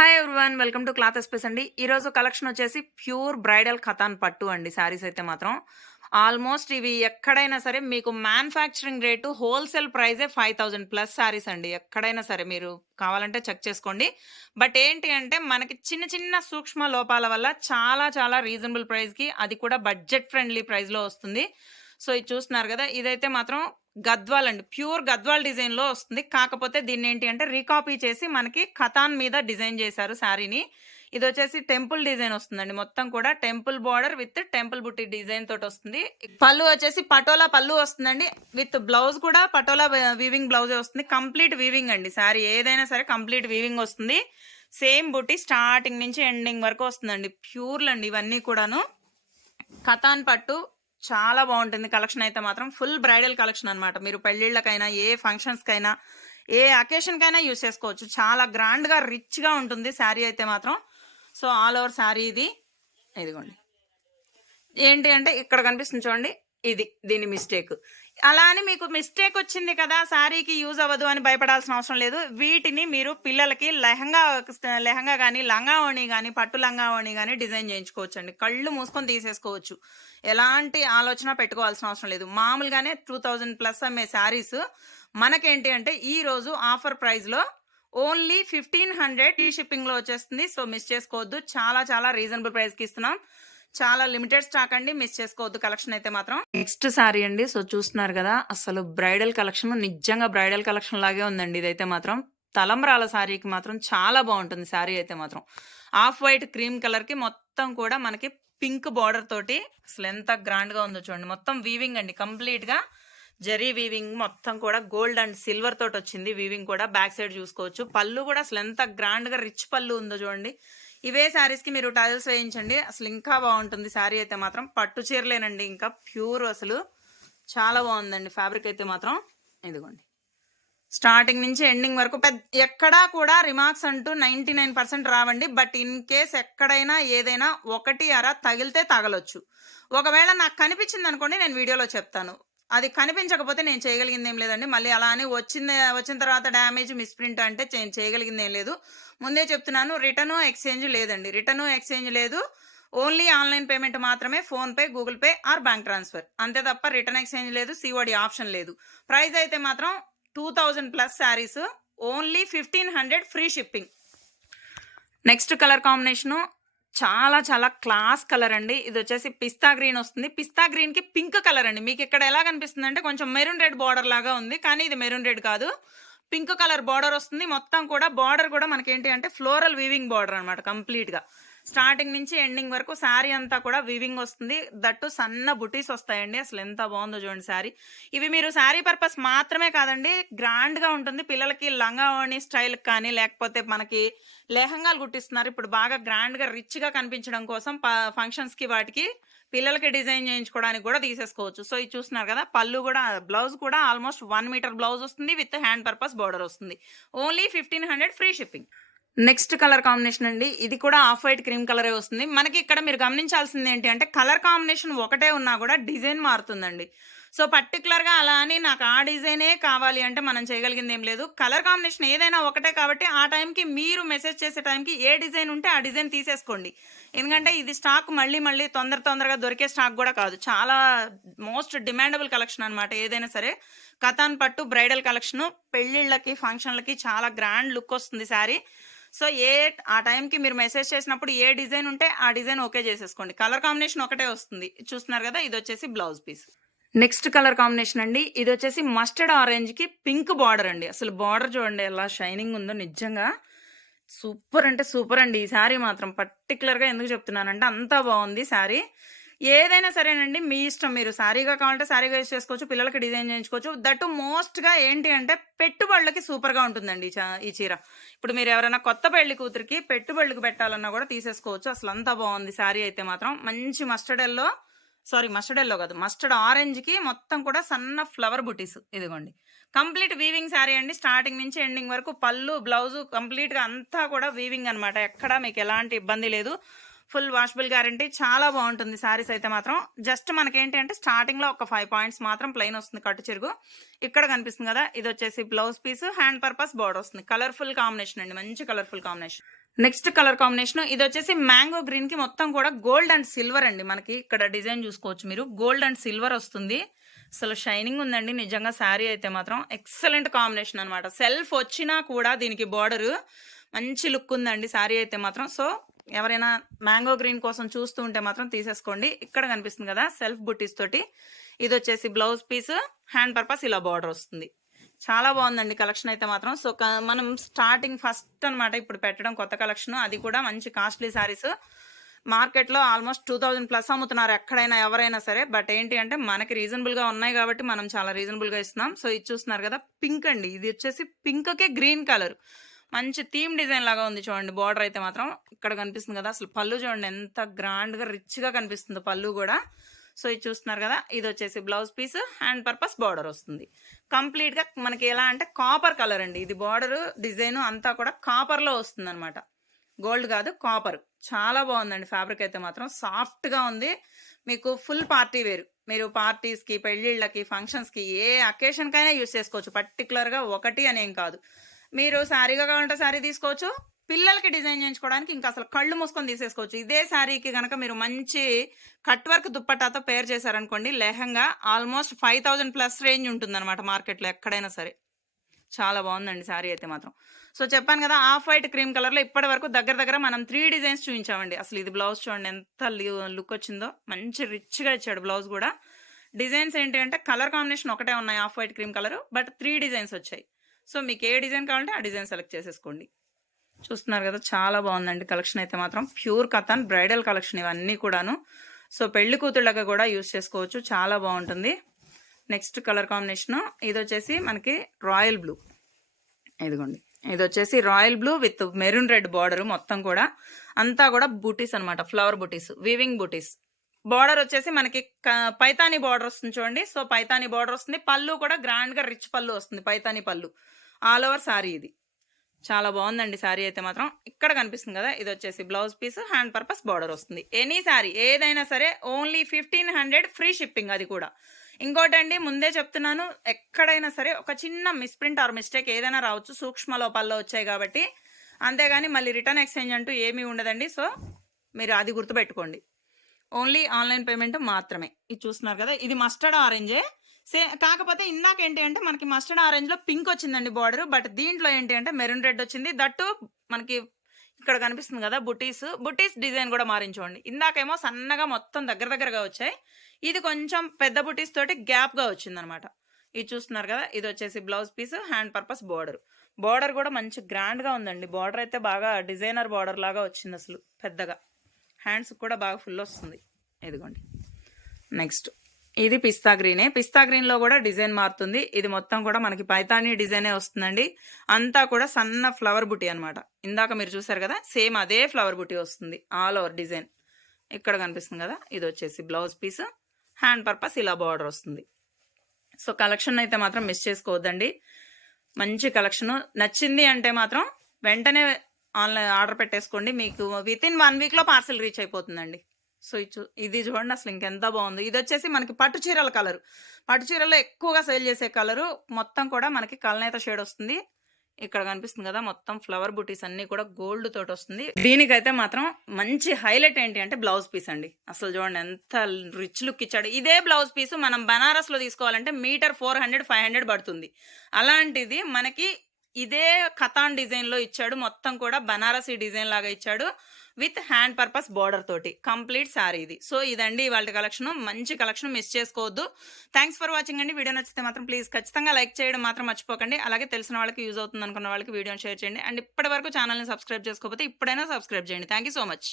Hi everyone welcome to cloth express అండి. ఈరోజు collection వచ్చేసి ప్యూర్ బ్రైడల్ ఖతాన్ పట్టు అండి శారీస్ అయితే మాత్రం. ఆల్మోస్ట్ ఇవి ఎక్కడైనా సరే మీకు మ్యానుఫ్యాక్చరింగ్ రేటు హోల్సేల్ ప్రైజే ఫైవ్ థౌజండ్ ప్లస్ శారీస్ అండి. ఎక్కడైనా సరే మీరు కావాలంటే చెక్ చేసుకోండి. బట్ ఏంటి అంటే మనకి చిన్న చిన్న సూక్ష్మ లోపాల వల్ల చాలా చాలా రీజనబుల్ ప్రైస్కి అది కూడా బడ్జెట్ ఫ్రెండ్లీ ప్రైస్లో వస్తుంది. సో ఇది చూస్తున్నారు కదా ఇదైతే మాత్రం గద్వాల్ అండి. ప్యూర్ గద్వాల్ డిజైన్లో వస్తుంది. కాకపోతే దీన్ని ఏంటి అంటే రీకాపీ చేసి మనకి ఖతాన్ మీద డిజైన్ చేశారు శారీని. ఇది వచ్చేసి టెంపుల్ డిజైన్ వస్తుందండి. మొత్తం కూడా టెంపుల్ బార్డర్ విత్ టెంపుల్ బుట్టి డిజైన్ తోటి వస్తుంది. పళ్ళు వచ్చేసి పటోలా పళ్ళు వస్తుందండి. విత్ బ్లౌజ్ కూడా పటోలా వీవింగ్ బ్లౌజే వస్తుంది. కంప్లీట్ వీవింగ్ అండి శారీ. ఏదైనా సరే కంప్లీట్ వీవింగ్ వస్తుంది. సేమ్ బుట్టి స్టార్టింగ్ నుంచి ఎండింగ్ వరకు వస్తుందండి. ప్యూర్లు అండి ఇవన్నీ కూడాను. కథాన్ పట్టు చాలా బాగుంటుంది. కలెక్షన్ అయితే మాత్రం ఫుల్ బ్రైడల్ కలెక్షన్ అనమాట మీరు పెళ్ళిళ్ళకైనా ఏ ఫంక్షన్స్కైనా ఏ అకేషన్కైనా యూస్ చేసుకోవచ్చు. చాలా గ్రాండ్గా రిచ్గా ఉంటుంది శారీ అయితే మాత్రం. సో ఆల్ ఓవర్ శారీ ఇది. ఇదిగోండి. ఏంటి అంటే ఇక్కడ కనిపిస్తుంది చూడండి. ఇది దీని మిస్టేక్. అలా అని మీకు మిస్టేక్ వచ్చింది కదా శారీకి యూజ్ అవ్వదు అని భయపడాల్సిన అవసరం లేదు. వీటిని మీరు పిల్లలకి లెహంగా లెహంగా కానీ లంగా ఓణి కానీ పట్టు లంగా ఓణి కానీ డిజైన్ చేయించుకోవచ్చు అండి కళ్ళు మూసుకొని తీసేసుకోవచ్చు. ఎలాంటి ఆలోచన పెట్టుకోవాల్సిన అవసరం లేదు. మామూలుగానే టూ థౌజండ్ ప్లస్ అమ్మే శారీస్ మనకేంటి అంటే ఈ రోజు ఆఫర్ ప్రైస్లో ఓన్లీ ఫిఫ్టీన్ హండ్రెడ్ ఈ షిప్పింగ్లో వచ్చేస్తుంది. సో మిస్ చేసుకోవద్దు. చాలా చాలా రీజనబుల్ ప్రైస్కి ఇస్తున్నాం. చాలా లిమిటెడ్ స్టాక్ అండి. మిస్ చేసుకోవద్దు కలెక్షన్ అయితే మాత్రం. నెక్స్ట్ సారీ అండి. సో చూస్తున్నారు కదా అసలు బ్రైడల్ కలెక్షన్ నిజంగా బ్రైడల్ కలెక్షన్ లాగే ఉందండి ఇదైతే మాత్రం. తలంబ్రాల శారీకి మాత్రం చాలా బాగుంటుంది శారీ అయితే మాత్రం. ఆఫ్ వైట్ క్రీమ్ కలర్కి మొత్తం కూడా మనకి పింక్ బార్డర్ తోటి అసలు ఎంత గ్రాండ్గా ఉందో చూడండి. మొత్తం వీవింగ్ అండి. కంప్లీట్గా జరీ వీవింగ్ మొత్తం కూడా గోల్డ్ అండ్ సిల్వర్ తోటి వచ్చింది. వీవింగ్ కూడా బ్యాక్ సైడ్ చూసుకోవచ్చు. పళ్ళు కూడా అసలు ఎంత గ్రాండ్గా రిచ్ పళ్ళు ఉందో చూడండి. ఇవే శారీస్కి మీరు టైల్స్ వేయించండి. అసలు ఇంకా బాగుంటుంది. శారీ అయితే మాత్రం పట్టు చీరలేనండి. ఇంకా ప్యూర్ అసలు. చాలా బాగుందండి. ఫ్యాబ్రిక్ అయితే మాత్రం. ఇదిగోండి. స్టార్టింగ్ నుంచి ఎండింగ్ వరకు పెద్ద ఎక్కడా కూడా రిమార్క్స్ అంటూ నైంటీ నైన్ పర్సెంట్ రావండి. బట్ ఇన్ కేస్ ఎక్కడైనా ఏదైనా ఒకటి అర తగిలితే తగలొచ్చు. ఒకవేళ నాకు కనిపించింది అనుకోండి నేను వీడియోలో చెప్తాను. అది కనిపించకపోతే నేను చేయగలిగింది ఏం లేదండి. మళ్ళీ అలా అని వచ్చింది వచ్చిన తర్వాత డ్యామేజ్ మిస్ప్రింట్ అంటే నేను చేయగలిగింది ఏం లేదు. ముందే చెప్తున్నాను రిటర్ను ఎక్స్చేంజ్ లేదండి. రిటర్ను ఎక్స్చేంజ్ లేదు. ఓన్లీ ఆన్లైన్ పేమెంట్ మాత్రమే PhonePe Google Pay or bank transfer. అంతే తప్ప రిటర్న్ ఎక్స్చేంజ్ లేదు సిఓడి ఆప్షన్ లేదు. ప్రైస్ అయితే మాత్రం two thousand plus saris only fifteen hundred free shipping. Next colour combination చాలా చాలా క్లాస్ కలర్ అండి. ఇది వచ్చేసి పిస్తా గ్రీన్ వస్తుంది. పిస్తా గ్రీన్కి పింక్ కలర్ అండి. మీకు ఇక్కడ ఎలా కనిపిస్తుంది అంటే కొంచెం మెరూన్ రెడ్ బార్డర్ లాగా ఉంది. కానీ ఇది మెరూన్ రెడ్ కాదు. పింక్ కలర్ బార్డర్ వస్తుంది. మొత్తం కూడా బార్డర్ కూడా మనకి ఏంటి అంటే ఫ్లోరల్ వీవింగ్ బార్డర్ అనమాట కంప్లీట్గా స్టార్టింగ్ నుంచి ఎండింగ్ వరకు శారీ అంతా కూడా వీవింగ్ వస్తుంది. దట్టు సన్న బుటీస్ వస్తాయండి. అసలు ఎంత బాగుందో చూడండి శారీ. ఇవి మీరు శారీ పర్పస్ మాత్రమే కాదండి గ్రాండ్గా ఉంటుంది. పిల్లలకి లంగాణి స్టైల్ కానీ లేకపోతే మనకి లెహంగాలు కుట్టిస్తున్నారు. ఇప్పుడు బాగా గ్రాండ్గా రిచ్గా కనిపించడం కోసం ఫంక్షన్స్కి వాటికి పిల్లలకి డిజైన్ చేయించుకోవడానికి కూడా తీసేసుకోవచ్చు. సో ఇది చూస్తున్నారు కదా పళ్ళు కూడా బ్లౌజ్ కూడా ఆల్మోస్ట్ వన్ మీటర్ బ్లౌజ్ వస్తుంది. విత్ హ్యాండ్ పర్పస్ బార్డర్ వస్తుంది. Only fifteen hundred free shipping next colour combination అండి. ఇది కూడా ఆఫ్ వైట్ క్రీమ్ కలరే వస్తుంది. మనకి ఇక్కడ మీరు గమనించాల్సింది ఏంటి అంటే కలర్ కాంబినేషన్ ఒకటే ఉన్నా కూడా డిజైన్ మారుతుందండి. సో పర్టికులర్గా అలా అని నాకు ఆ డిజైనే కావాలి అంటే మనం చేయగలిగింది ఏం లేదు. కలర్ కాంబినేషన్ ఏదైనా ఒకటే కాబట్టి ఆ టైంకి మీరు మెసేజ్ చేసే టైంకి ఏ డిజైన్ ఉంటే ఆ డిజైన్ తీసేసుకోండి. ఎందుకంటే ఇది స్టాక్ మళ్ళీ మళ్ళీ తొందర తొందరగా దొరికే స్టాక్ కూడా కాదు. చాలా మోస్ట్ డిమాండబుల్ కలెక్షన్ అనమాట ఏదైనా సరే. కథాన్ పట్టు బ్రైడల్ కలెక్షన్ పెళ్ళిళ్ళకి ఫంక్షన్లకి చాలా గ్రాండ్ లుక్ వస్తుంది శారీ. సో ఏ ఆ టైంకి మీరు మెసేజ్ చేసినప్పుడు ఏ డిజైన్ ఉంటే ఆ డిజైన్ ఓకే చేసేసుకోండి. కలర్ కాంబినేషన్ ఒకటే వస్తుంది. చూస్తున్నారు కదా ఇది వచ్చేసి blouse piece. Next colour combination అండి. ఇది వచ్చేసి మస్టర్డ్ ఆరెంజ్కి పింక్ బార్డర్ అండి. అసలు బార్డర్ చూడండి ఎలా షైనింగ్ ఉందో నిజంగా. సూపర్ అంటే సూపర్ అండి. ఈ శారీ మాత్రం పర్టికులర్గా ఎందుకు చెప్తున్నానంటే అంతా బాగుంది శారీ. ఏదైనా సరేనండి మీ ఇష్టం. మీరు శారీగా కావాలంటే శారీగా యూస్ చేసుకోవచ్చు పిల్లలకి డిజైన్ చేయించుకోవచ్చు. దట్ మోస్ట్గా ఏంటి అంటే పెట్టుబడులకి సూపర్గా ఉంటుందండి ఈ చా- ఈ చీర. ఇప్పుడు మీరు ఎవరైనా కొత్త పెళ్ళి కూతురికి పెట్టుబడులకు పెట్టాలన్నా కూడా తీసేసుకోవచ్చు. అసలు అంతా బాగుంది శారీ అయితే మాత్రం. మంచి mustard yellow sorry mustard yellow కాదు మస్టర్డ్ ఆరెంజ్కి మొత్తం కూడా సన్న ఫ్లవర్ బుటీస్ ఇదిగోండి. కంప్లీట్ వీవింగ్ శారీ అండి. స్టార్టింగ్ నుంచి ఎండింగ్ వరకు పళ్ళు బ్లౌజు కంప్లీట్గా అంతా కూడా వీవింగ్ అన్నమాట. ఎక్కడా మీకు ఎలాంటి ఇబ్బంది లేదు. Full washable guarantee. చాలా బాగుంటుంది శారీస్ అయితే మాత్రం. జస్ట్ మనకేంటి అంటే స్టార్టింగ్లో ఒక ఫైవ్ పాయింట్స్ మాత్రం ప్లెయిన్ వస్తుంది కట్టు చెరుగు ఇక్కడ కనిపిస్తుంది కదా ఇది వచ్చేసి blouse piece hand purpose border వస్తుంది. కలర్ఫుల్ కాంబినేషన్ అండి మంచి colourful combination. Next colour combination ఇది వచ్చేసి మ్యాంగో గ్రీన్కి మొత్తం కూడా గోల్డ్ అండ్ సిల్వర్ అండి. మనకి ఇక్కడ డిజైన్ చూసుకోవచ్చు మీరు. గోల్డ్ అండ్ సిల్వర్ వస్తుంది. అసలు షైనింగ్ ఉందండి నిజంగా శారీ అయితే మాత్రం. ఎక్సలెంట్ కాంబినేషన్ అనమాట సెల్ఫ్ వచ్చినా కూడా దీనికి బార్డర్. మంచి లుక్ ఉందండి శారీ అయితే మాత్రం. సో ఎవరైనా మ్యాంగో గ్రీన్ కోసం చూస్తూ ఉంటే మాత్రం తీసేసుకోండి. ఇక్కడ కనిపిస్తుంది కదా సెల్ఫ్ బుట్టీస్ తోటి. ఇది వచ్చేసి బ్లౌజ్ పీస్ హ్యాండ్ పర్పస్ ఇలా బార్డర్ వస్తుంది. చాలా బాగుందండి కలెక్షన్ అయితే మాత్రం. సో క- మనం స్టార్టింగ్ ఫస్ట్ అన్నమాట ఇప్పుడు పెట్టడం కొత్త కలెక్షన్. అది కూడా మంచి కాస్ట్లీ శారీస్ మార్కెట్లో ఆల్మోస్ట్ టూ థౌజండ్ ప్లస్ అమ్ముతున్నారు ఎక్కడైనా ఎవరైనా సరే. బట్ ఏంటి అంటే మనకి రీజనబుల్గా ఉన్నాయి కాబట్టి మనం చాలా రీజనబుల్గా ఇస్తున్నాం. సో ఇది చూస్తున్నారు కదా పింక్ అండి. ఇది వచ్చేసి పింక్కే గ్రీన్ కలర్. మంచి థీమ్ డిజైన్ లాగా ఉంది చూడండి బార్డర్ అయితే మాత్రం ఇక్కడ కనిపిస్తుంది కదా. అసలు పళ్ళు చూడండి ఎంత గ్రాండ్గా రిచ్గా కనిపిస్తుంది పళ్ళు కూడా. సో ఇది చూస్తున్నారు కదా ఇది వచ్చేసి blouse piece hand purpose border వస్తుంది. కంప్లీట్గా మనకి ఎలా అంటే కాపర్ కలర్ అండి. ఇది బార్డర్ డిజైన్ అంతా కూడా కాపర్లో వస్తుంది అనమాట గోల్డ్ కాదు కాపర్ చాలా బాగుందండి ఫ్యాబ్రిక్ అయితే మాత్రం. సాఫ్ట్గా ఉంది. మీకు ఫుల్ పార్టీ వేరు. మీరు పార్టీస్కి పెళ్ళిళ్ళకి ఫంక్షన్స్కి ఏ అకేషన్కైనా యూస్ చేసుకోవచ్చు. పర్టికులర్గా ఒకటి అనేం కాదు. మీరు శారీగా కావాలంటే శారీ తీసుకోవచ్చు. పిల్లలకి డిజైన్ చేయించుకోవడానికి ఇంకా అసలు కళ్ళు మూసుకొని తీసేసుకోవచ్చు. ఇదే శారీకి కనుక మీరు మంచి కట్ వర్క్ దుప్పటాతో పేర్ చేశారనుకోండి lehenga almost five thousand plus range ఉంటుందన్నమాట మార్కెట్లో ఎక్కడైనా సరే. చాలా బాగుందండి శారీ అయితే మాత్రం. సో చెప్పాను కదా ఆఫ్ వైట్ క్రీమ్ కలర్లో ఇప్పటి వరకు దగ్గర దగ్గర మనం త్రీ డిజైన్స్ చూపించామండి. అసలు ఇది బ్లౌజ్ చూడండి ఎంత లుక్ వచ్చిందో. మంచి రిచ్గా ఇచ్చాడు బ్లౌజ్ కూడా. డిజైన్స్ ఏంటి అంటే కలర్ కాంబినేషన్ ఒకటే ఉన్నాయి off white cream colour but three designs వచ్చాయి. సో మీకు ఏ డిజైన్ కావాలంటే ఆ డిజైన్ సెలెక్ట్ చేసేసుకోండి. చూస్తున్నారు కదా చాలా బాగుందండి కలెక్షన్ అయితే మాత్రం. ప్యూర్ కథన్ బ్రైడల్ కలెక్షన్ ఇవన్నీ కూడాను. సో పెళ్ళి కూతుళ్ళగా కూడా యూస్ చేసుకోవచ్చు చాలా బాగుంటుంది. నెక్స్ట్ కలర్ కాంబినేషన్ ఇది వచ్చేసి మనకి రాయల్ బ్లూ. ఇదిగోండి ఇది వచ్చేసి royal blue with maroon red border మొత్తం కూడా. అంతా కూడా బూటీస్ అనమాట ఫ్లవర్ బూటీస్ వీవింగ్ బూటీస్. బార్డర్ వచ్చేసి మనకి పైతాని బార్డర్ వస్తుంది చూడండి. సో పైతాని బార్డర్ వస్తుంది. పళ్ళు కూడా గ్రాండ్గా రిచ్ పళ్ళు వస్తుంది. పైతాని పళ్ళు. ఆల్ ఓవర్ సారీ ఇది. చాలా బాగుందండి శారీ అయితే మాత్రం. ఇక్కడ కనిపిస్తుంది కదా ఇది వచ్చేసి blouse piece hand purpose border వస్తుంది. ఎనీ శారీ ఏదైనా సరే only fifteen hundred free shipping అది కూడా. ఇంకోటండి ముందే చెప్తున్నాను ఎక్కడైనా సరే ఒక చిన్న మిస్ప్రింట్ ఆర్ మిస్టేక్ ఏదైనా రావచ్చు సూక్ష్మ లోపాల్లో వచ్చాయి కాబట్టి. అంతేగాని మళ్ళీ రిటర్న్ ఎక్స్చేంజ్ అంటూ ఏమీ ఉండదండి. సో మీరు అది గుర్తుపెట్టుకోండి. ఓన్లీ ఆన్లైన్ పేమెంట్ మాత్రమే. ఇది చూస్తున్నారు కదా ఇది మస్టర్డ్ ఆరెంజే. సే కాకపోతే ఇందాక ఏంటి అంటే మనకి మస్టర్డ్ ఆరెంజ్లో పింక్ వచ్చిందండి బార్డర్ బట్ దీంట్లో ఏంటి అంటే మెరూన్ రెడ్ వచ్చింది. దట్టు మనకి ఇక్కడ కనిపిస్తుంది కదా బుటీస్. బుటీస్ డిజైన్ కూడా మారించుకోండి ఇందాకేమో సన్నగా మొత్తం దగ్గర దగ్గరగా వచ్చాయి. ఇది కొంచెం పెద్ద బుటీస్ తోటి గ్యాప్గా వచ్చిందనమాట. ఇది చూస్తున్నారు కదా ఇది వచ్చేసి blouse piece hand purpose border. Border కూడా మంచి గ్రాండ్గా ఉందండి. బార్డర్ అయితే బాగా డిజైనర్ బార్డర్ లాగా వచ్చింది అసలు పెద్దగా. హ్యాండ్స్ కూడా బాగా ఫుల్ వస్తుంది. ఇదిగోండి. నెక్స్ట్ ఇది పిస్తా గ్రీనే. పిస్తా గ్రీన్లో కూడా డిజైన్ మారుతుంది. ఇది మొత్తం కూడా మనకి పైతానీ డిజైనే వస్తుందండి. అంతా కూడా సన్న ఫ్లవర్ బుటీ అనమాట ఇందాక మీరు చూసారు కదా సేమ్ అదే ఫ్లవర్ బుటీ వస్తుంది. ఆల్ ఓవర్ డిజైన్ ఇక్కడ కనిపిస్తుంది కదా ఇది వచ్చేసి బ్లౌజ్ పీస్ హ్యాండ్ పర్పస్ ఇలా బార్డర్ వస్తుంది. సో కలెక్షన్ అయితే మాత్రం మిస్ చేసుకోవద్దండి. మంచి కలెక్షన్ నచ్చింది అంటే మాత్రం వెంటనే ఆన్లైన్ ఆర్డర్ పెట్టేసుకోండి. మీకు విత్ ఇన్ వన్ వీక్లో పార్సిల్ రీచ్ అయిపోతుందండి. సో ఇది ఇది చూడండి అసలు ఇంకెంత బాగుంది. ఇది వచ్చేసి మనకి పట్టు చీరల కలర్ పట్టు చీరలో ఎక్కువగా సేల్ చేసే కలరు మొత్తం కూడా మనకి కలనేత షేడ్ వస్తుంది. ఇక్కడ కనిపిస్తుంది కదా మొత్తం ఫ్లవర్ బుటీస్ అన్నీ కూడా గోల్డ్ తోటి వస్తుంది. దీనికైతే మాత్రం మంచి హైలైట్ ఏంటి అంటే బ్లౌజ్ పీస్ అండి. అసలు చూడండి ఎంత రిచ్ లుక్ ఇచ్చాడు. ఇదే బ్లౌజ్ పీస్ మనం బనారస్లో తీసుకోవాలంటే metre four hundred five hundred పడుతుంది. అలాంటిది మనకి ఇదే కథాన్ డిజైన్లో ఇచ్చాడు. మొత్తం కూడా బనారసి డిజైన్ లాగా ఇచ్చాడు. విత్ హ్యాండ్ పర్పస్ బార్డర్ తోటి. కంప్లీట్ సారీ ఇది. సో ఇదండి ఇవాళ కలెక్షన్. మంచి కలెక్షన్ మిస్ చేసుకోవద్దు. థ్యాంక్స్ ఫర్ వాచింగ్ అండి. వీడియో నచ్చితే మాత్రం ప్లీజ్ ఖచ్చితంగా లైక్ చేయడం మాత్రం మర్చిపోకండి. అలాగే తెలిసిన వాళ్ళకి యూజ్ అవుతుంది అనుకున్న వాళ్ళకి వీడియోని షేర్ చేయండి. అండ్ ఇప్పటి వరకు ఛానల్ని సబ్స్క్రైబ్ చేసుకోకపోతే ఇప్పుడైనా సబ్స్క్రైబ్ చేయండి. Thank you so much.